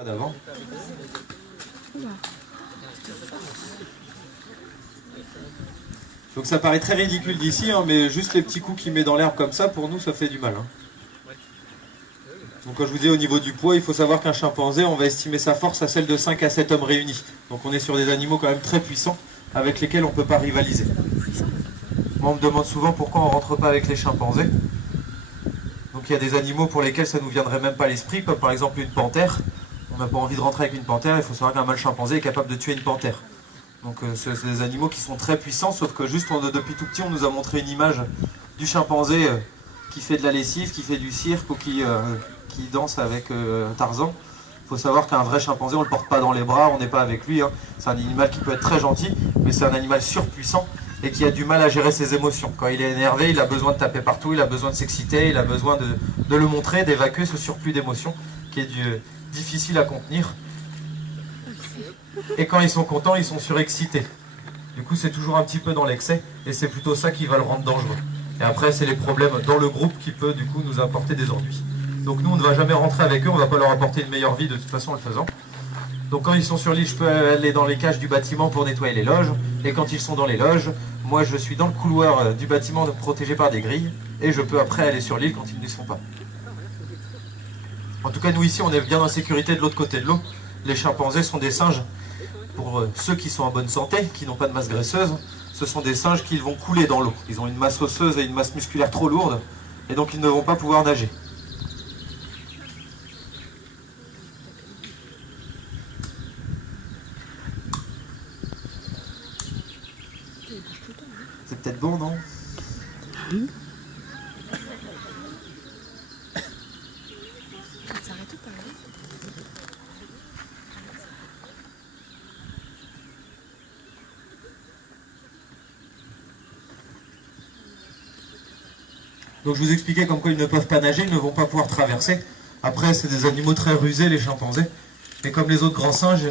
Pas d'avant. Donc ça paraît très ridicule d'ici, hein, mais juste les petits coups qu'il met dans l'herbe comme ça, pour nous, ça fait du mal. Hein. Donc quand je vous dis au niveau du poids, il faut savoir qu'un chimpanzé, on va estimer sa force à celle de 5 à 7 hommes réunis. Donc on est sur des animaux quand même très puissants, avec lesquels on ne peut pas rivaliser. Moi on me demande souvent pourquoi on ne rentre pas avec les chimpanzés. Donc il y a des animaux pour lesquels ça ne nous viendrait même pas à l'esprit, comme par exemple une panthère. On n'a pas envie de rentrer avec une panthère, il faut savoir qu'un mâle chimpanzé est capable de tuer une panthère. Donc c'est des animaux qui sont très puissants, sauf que juste depuis tout petit on nous a montré une image du chimpanzé qui fait de la lessive, qui fait du cirque ou qui danse avec Tarzan. Il faut savoir qu'un vrai chimpanzé on ne le porte pas dans les bras, on n'est pas avec lui. Hein. C'est un animal qui peut être très gentil, mais c'est un animal surpuissant et qui a du mal à gérer ses émotions. Quand il est énervé, il a besoin de taper partout, il a besoin de s'exciter, il a besoin de le montrer, d'évacuer ce surplus d'émotions qui est difficile à contenir. Et quand ils sont contents, ils sont surexcités. Du coup, c'est toujours un petit peu dans l'excès, et c'est plutôt ça qui va le rendre dangereux. Et après, c'est les problèmes dans le groupe qui peut du coup nous apporter des ennuis. Donc nous, on ne va jamais rentrer avec eux, on ne va pas leur apporter une meilleure vie de toute façon en le faisant. Donc quand ils sont sur l'île, je peux aller dans les cages du bâtiment pour nettoyer les loges, et quand ils sont dans les loges, moi je suis dans le couloir du bâtiment protégé par des grilles, et je peux après aller sur l'île quand ils ne le sont pas. En tout cas, nous ici, on est bien en sécurité de l'autre côté de l'eau. Les chimpanzés sont des singes. Pour ceux qui sont en bonne santé, qui n'ont pas de masse graisseuse, ce sont des singes qui vont couler dans l'eau. Ils ont une masse osseuse et une masse musculaire trop lourde, et donc ils ne vont pas pouvoir nager. C'est peut-être bon, non ? Donc je vous expliquais comme quoi ils ne peuvent pas nager, ils ne vont pas pouvoir traverser. Après, c'est des animaux très rusés, les chimpanzés. Et comme les autres grands singes,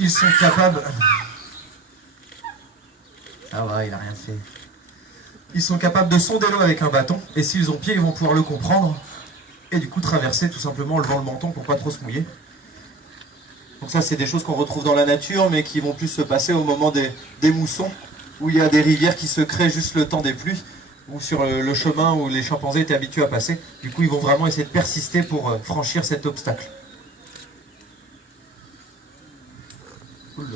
ils sont capables... Ah ouais, il a rien fait. Ils sont capables de sonder l'eau avec un bâton, et s'ils ont pied, ils vont pouvoir le comprendre, et du coup traverser tout simplement en levant le menton pour pas trop se mouiller. Donc ça, c'est des choses qu'on retrouve dans la nature, mais qui vont plus se passer au moment des moussons, où il y a des rivières qui se créent juste le temps des pluies, ou sur le chemin où les chimpanzés étaient habitués à passer. Du coup, ils vont vraiment essayer de persister pour franchir cet obstacle. Cool.